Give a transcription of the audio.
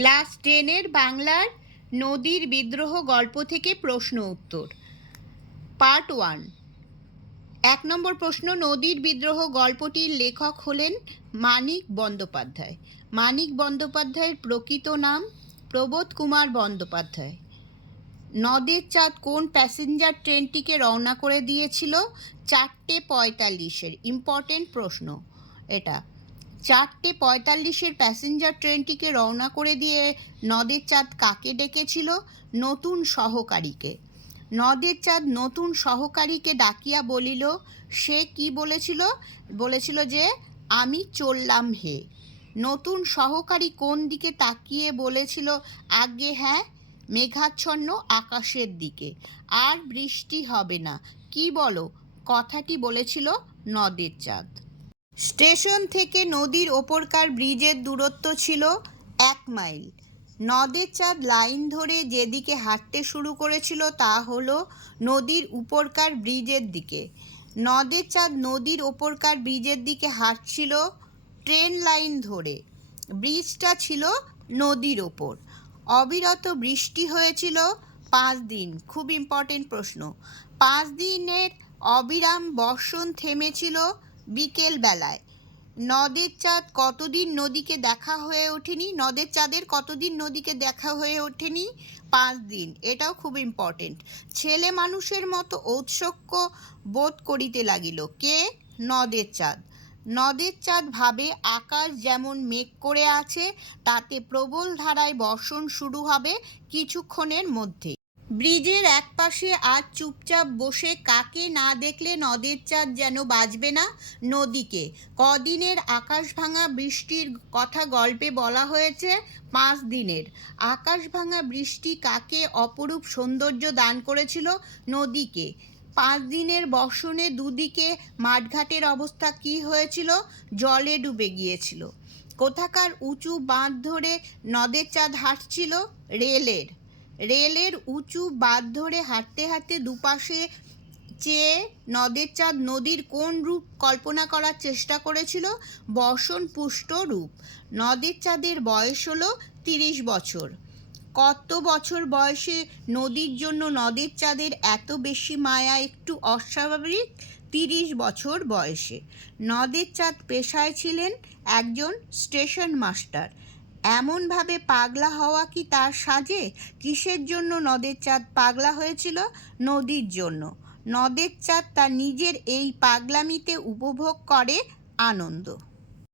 Class 10-এর বাংলার নদীর বিদ্রোহ গল্প থেকে প্রশ্ন উত্তর। পার্ট 1। 1 নম্বর প্রশ্ন, নদীর বিদ্রোহ গল্পটির লেখক হলেন মানিক বন্দ্যোপাধ্যায়। মানিক বন্দ্যোপাধ্যায়ের প্রকৃত নাম প্রবোধ কুমার বন্দ্যোপাধ্যায়। নদের চাঁদ কোন প্যাসেঞ্জার ট্রেনটিকে রওনা করে দিয়েছিল? 4:45-এর। ইম্পর্টেন্ট প্রশ্ন এটা। 4:45-এর প্যাসেঞ্জার ট্রেনটিকে রওনা করে দিয়ে নদের চাঁদ কাকে ডেকেছিল? নতুন সহকারীকে। নদের চাঁদ নতুন সহকারীকে ডাকিয়া বলিল, সে কি বলেছিল? বলেছিল যে আমি চললাম হে। নতুন সহকারী কোন দিকে তাকিয়ে বলেছিল? আগে হ্যাঁ, মেঘাচ্ছন্ন আকাশের দিকে। আর বৃষ্টি হবে না। কি বলো? কথাটি বলেছিল নদের চাঁদ। স্টেশন থেকে নদীর ওপরকার ব্রিজের দূরত্ব ছিল 1 মাইল। নদের চাঁদ লাইন ধরে যেদিকে হাঁটতে শুরু করেছিল তা হলো নদীর উপরকার ব্রিজের দিকে। নদের চাঁদ নদীর ওপরকার ব্রিজের দিকে হাঁটছিল ট্রেন লাইন ধরে। ব্রিজটা ছিল নদীর ওপর। অবিরত বৃষ্টি হয়েছিল 5 দিন। খুব ইম্পর্টেন্ট প্রশ্ন। 5 দিনের অবিরাম বর্ষণ থেমেছিল বিকেল বেলায়। নদের চাঁদ কতদিন নদীকে দেখা হয়ে ওঠেনি? নদের চাঁদের কতদিন নদীকে দেখা হয়ে ওঠেনি? 5 দিন। এটাও খুব ইম্পর্টেন্ট। ছেলে মানুষের মতো ঔৎসুক্য বোধ করিতে লাগিল। কে? নদের চাঁদ। নদের চাঁদ ভাবে আকাশ যেমন মেঘ করে আছে, তাতে প্রবল ধারায় বর্ষণ শুরু হবে কিছুক্ষণের মধ্যে। ব্রিজের এক পাশে আজ চুপচাপ বসে কাকে না দেখলে নদের চাঁদ যেন বাঁচবে না? নদীকে। কদিনের আকাশ ভাঙা বৃষ্টির কথা গল্পে বলা হয়েছে? 5 দিনের। আকাশ ভাঙা বৃষ্টি কাকে অপরূপ সৌন্দর্য দান করেছিল? নদীকে। 5 দিনের বর্ষণে দুদিকে মাঠঘাটের অবস্থা কি হয়েছিল? জলে ডুবে গিয়েছিল। কোথাকার উঁচু বাঁধ ধরে নদের চাঁদ হাঁটছিল? রেলের উঁচু বাঁধ ধরে হাঁটতে হাঁটতে দুপাশে চেয়ে নদের চাঁদ নদীর কোন রূপ কল্পনা করার চেষ্টা করেছিল? বর্ষণ পুষ্ট রূপ। নদের চাঁদের বয়স হলো 30 বছর। কত বছর বয়সে নদীর জন্য নদের চাঁদের এত বেশি মায়া একটু অস্বাভাবিক? 30 বছর বয়সে। নদের চাঁদ পেশায় ছিলেন একজন স্টেশন মাস্টার। এমনভাবে পাগলা হওয়া কি তার সাজে? কিসের জন্য নদের চাঁদ পাগলা হয়েছিল? নদীর জন্য। নদের চাঁদ তার নিজের এই পাগলামিতে উপভোগ করে আনন্দ।